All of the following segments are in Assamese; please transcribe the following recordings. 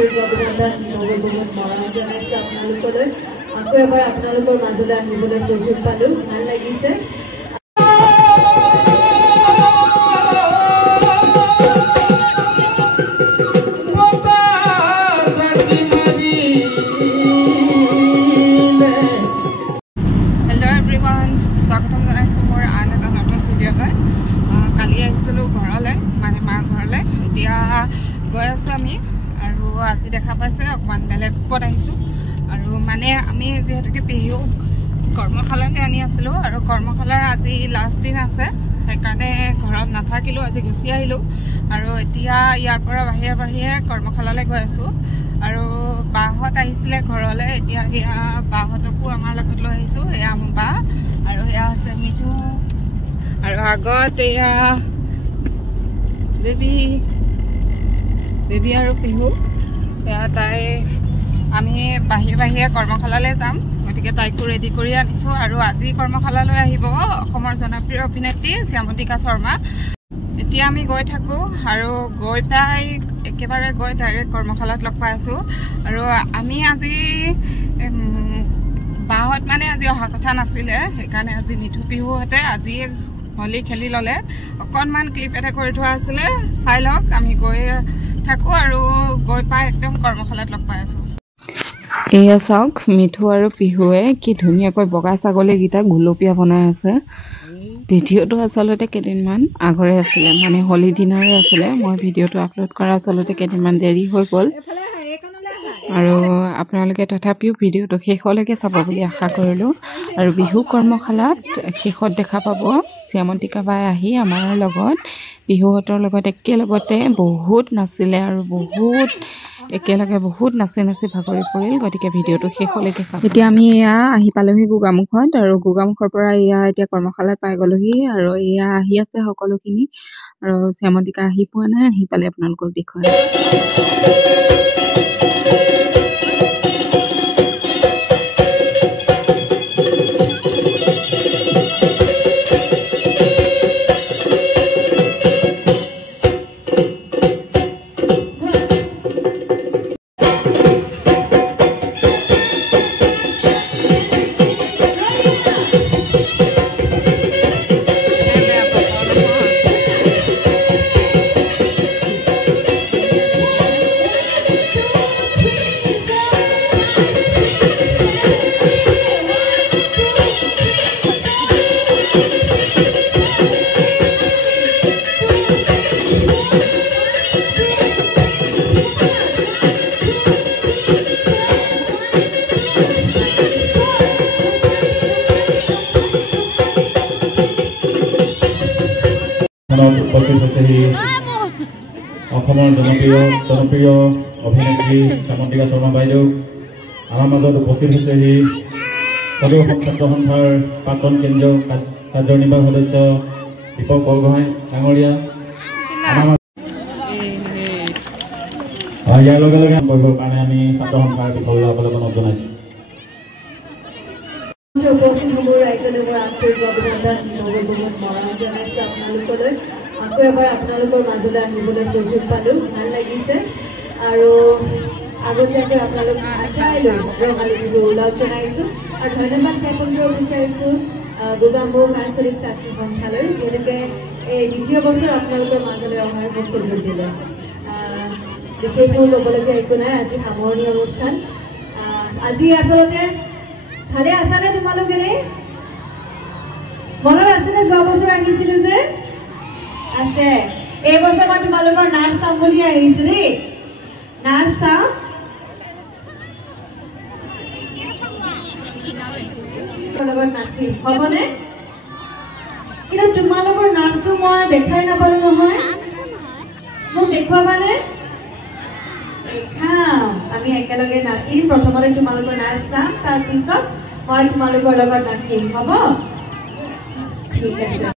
আন্তৰিক অভিনন্দন বহুত বহুত মৰম জনাইছোঁ আপোনালোকলৈ। আকৌ এবাৰ আপোনালোকৰ মাজলৈ আহিবলৈ সুযোগ পালোঁ, ভাল লাগিছে। হেল্ল' এভৰিৱান, স্বাগতম জনাইছোঁ মোৰ আন এটা নতুন ভিডিঅ'লৈ। কালি আহিছিলোঁ ঘৰলৈ, মানে মাৰ ঘৰলৈ। এতিয়া গৈ আছোঁ আমি, আৰু আজি দেখা পাইছে অকণমান বেলেগ পথ আহিছোঁ। আৰু মানে আমি যিহেতুকে পেহীক কৰ্মশালালৈ আনি আছিলোঁ, আৰু কৰ্মশালাৰ আজি লাষ্ট দিন আছে, সেইকাৰণে ঘৰত নাথাকিলোঁ, আজি গুচি আহিলোঁ। আৰু এতিয়া ইয়াৰ পৰা বাহিৰে বাহিৰে কৰ্মশালালৈ গৈ আছোঁ। আৰু বাহঁত আহিছিলে ঘৰলৈ, এতিয়া সেয়া বাহঁতকো আমাৰ লগত লৈ আহিছোঁ। এয়া মোৰ বা, আৰু সেয়া আছে মিঠু, আৰু আগত এয়া বেবী আৰু পেহু। সেয়া তাই, আমি বাহিৰে বাহিৰে কৰ্মশালালৈ যাম, গতিকে তাইকো ৰেডি কৰি আনিছোঁ। আৰু আজি কৰ্মশালালৈ আহিব অসমৰ জনপ্ৰিয় অভিনেত্ৰী শ্যামন্তিকা শৰ্মা। এতিয়া আমি গৈ থাকোঁ, আৰু গৈ পাই একেবাৰে গৈ ডাইৰেক্ট কৰ্মশালাত লগ পাই আছোঁ। আৰু আমি আজি বাহঁত মানে আজি অহা কথা নাছিলে, সেইকাৰণে আজি মিঠু পিহুহঁতে আজি হোলী খেলি ল'লে। অকণমান ক্লিপ এটা কৰি থোৱা আছিলে, চাই লওক। আমি গৈ থাকোঁ, আৰু গৈ পাই একদম কৰ্মশালাত লগ পাই আছোঁ। এয়া চাওক, মিঠু আৰু পিহুৱে কি ধুনীয়াকৈ বগা ছাগলীকেইটা গুলপীয়া বনাই আছে। ভিডিঅ'টো আচলতে কেইদিনমান আগৰে আছিলে, মানে হোলী দিনৰে আছিলে। মই ভিডিঅ'টো আপলোড কৰা আচলতে কেইদিনমান দেৰি হৈ গ'ল, আৰু আপোনালোকে তথাপিও ভিডিঅ'টো শেষলৈকে চাব বুলি আশা কৰিলোঁ। আৰু বিহু কৰ্মশালাত শেষত দেখা পাব শ্যামন্তিকা বাই আহি আমাৰ লগত বিহুহঁতৰ লগত একেলগতে বহুত নাচিলে, আৰু একেলগে বহুত নাচি ভাগৰি পৰিল। গতিকে ভিডিঅ'টো শেষলৈকে চাব। এতিয়া আমি এয়া আহি পালোহি গোগামুখত, আৰু গোগামুখৰ পৰা এয়া এতিয়া কৰ্মশালাত পাই গ'লোহি। আৰু এয়া আহি আছে সকলোখিনি, আৰু শ্যামন্তিকা আহি পোৱা নাই, আহি পালে আপোনালোকক দেখুৱাই। উপস্থিত হৈছেহি অসমৰ জনপ্ৰিয় অভিনেত্ৰী শ্যামন্তিকা শৰ্মা বাইদেউ। আমাৰ মাজত উপস্থিত হৈছেহি সদৌ অসম ছাত্ৰ সন্থাৰ প্ৰাক্তন কেন্দ্ৰীয় কাৰ্যনিৰ্বাহক সদস্য দীপক বৰগোহাঁই ডাঙৰীয়া। ইয়াৰ লগে লগে কৰিবৰ কাৰণে আমি ছাত্ৰ সন্থাৰ বিফলতাসকলক অনুৰোধ জনাইছোঁ। উপস্থিত হ'ব ৰাইজলৈ মোৰ আন্তৰিক অভিনন্দন বহুত বহুত মৰম জনাইছোঁ আপোনালোকলৈ। আকৌ এবাৰ আপোনালোকৰ মাজলৈ আহিবলৈ সুযোগ পালোঁ, ভাল লাগিছে। আৰু আগতীয়াকৈ আপোনালোক আটাইলৈ ৰঙালী বিহুৰ ওলগ জনাইছোঁ, আৰু ধন্যবাদ জ্ঞাপন কৰিব বিচাৰিছোঁ গোগামুখ আঞ্চলিক ছাত্ৰী সন্থালৈ, যিহেতুকে এই দ্বিতীয় বছৰ আপোনালোকৰ মাজলৈ অহাৰ মোক সুযোগ দিলে। বিশেষবোৰ ক'বলগীয়া একো নাই, আজি সামৰণি অনুষ্ঠান। আজি আচলতে ভালে আছানে তোমালোকে? মনত আছেনে যোৱা বছৰ আহিছিলোঁ যে? আছে। এই বছৰ মই তোমালোকৰ নাচ চাম বুলি আহিছোঁ দেই, নাচ চাম। লগত নাচিম হ'বনে? কিন্তু তোমালোকৰ নাচটো মই দেখাই নাপালো নহয়, মোক দেখুৱাবানে? দেখাম, আমি একেলগে নাচিম। প্ৰথমতে তোমালোকৰ নাচ চাম, তাৰপিছত মই তোমালোকৰ লগত নাচিম, হ'ব? ঠিক আছে।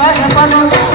Saya